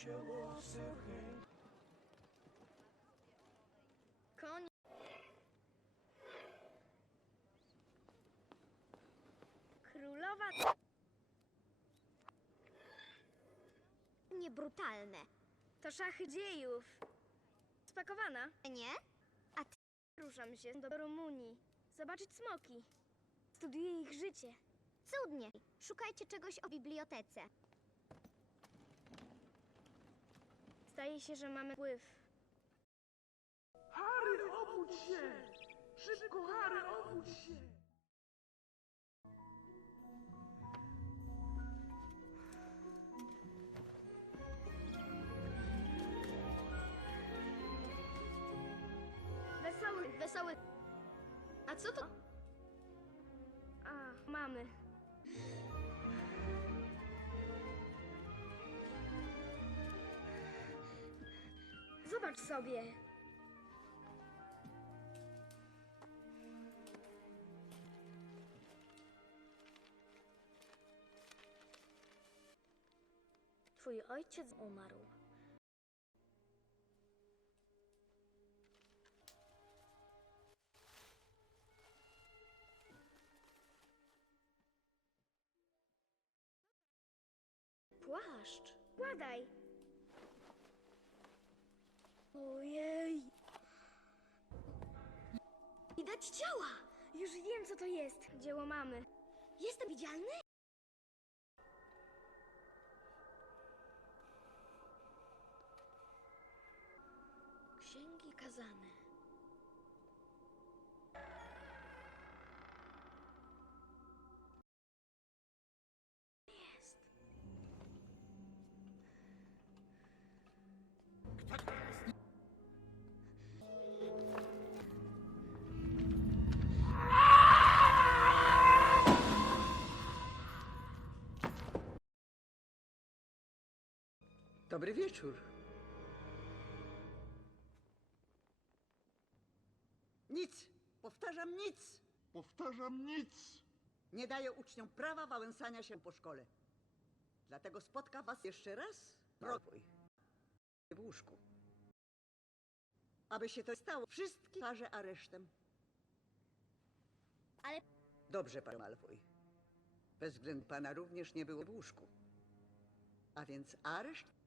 się usychy. Koń. Królowa... Niebrutalne. To szachy dziejów. Spakowana? Nie? A ty... Ruszam się do Rumunii. Zobaczyć smoki. Studiuję ich życie. Cudnie. Szukajcie czegoś o bibliotece. Zdaje się, że mamy wpływ. Harry, obudź się! Szybko, Harry, obudź się! Wesoły, wesoły. A co to? A, mamy. Zobacz sobie. Twój ojciec umarł. Płaszcz. Kładaj. Ojej. Widać ciała! Już wiem, co to jest. Dzieło mamy. Jestem widzialny? Księgi kazane. Dobry wieczór. Nic, powtarzam nic. Powtarzam nic. Nie daję uczniom prawa wałęsania się po szkole. Dlatego spotka was jeszcze raz Broadway w łóżku. Aby się to stało, wszystkie karze aresztem. Ale- Dobrze, pan Malfoy. Bez względu pana również nie było w łóżku. A więc areszt